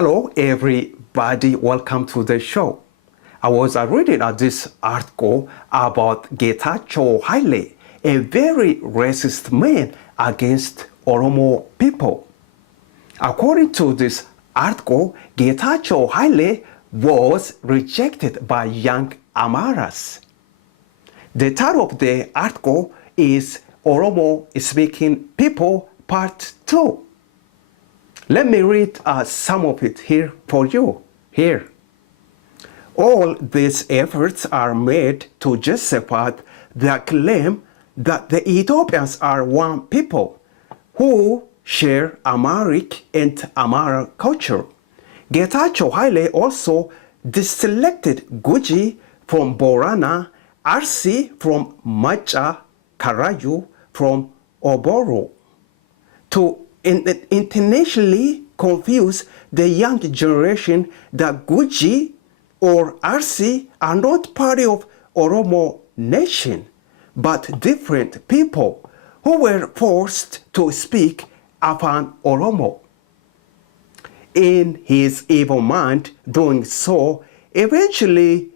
Hello everybody, welcome to the show. I was reading this article about Getacho Haile, a very racist man against Oromo people. According to this article, Getacho Haile was rejected by young Amahars. The title of the article is Oromo Speaking People Part 2. Let me read some of it here for you. Here. All these efforts are made to justify the claim that the Ethiopians are one people who share Amharic and Amhara culture. Getacho Haile also deselected Guji from Borana, Arsi from Macha, Karayu from Oboro to intentionally confuse the young generation that Guji or Arsi are not part of Oromo nation, but different people who were forced to speak Afan Oromo. In his evil mind, doing so eventually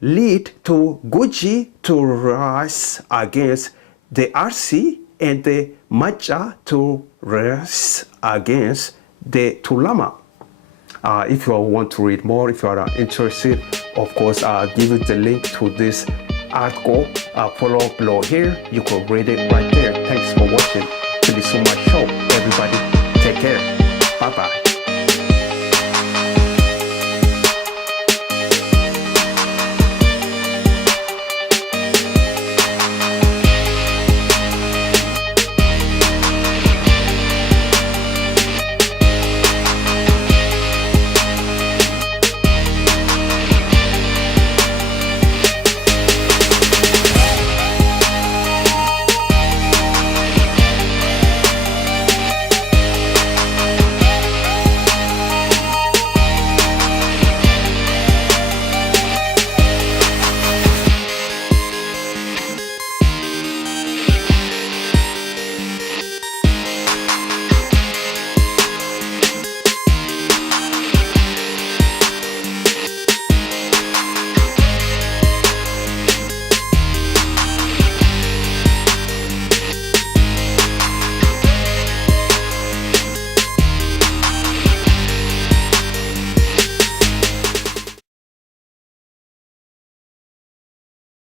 lead to Guji to rise against the Arsi and the Macha to rise against the Tulama. If you want to read more, if you are interested, of course, I'll give you the link to this article. Follow below here. You can read it right there. Thanks for watching. Bilisummaashow. Everybody, take care. Bye-bye.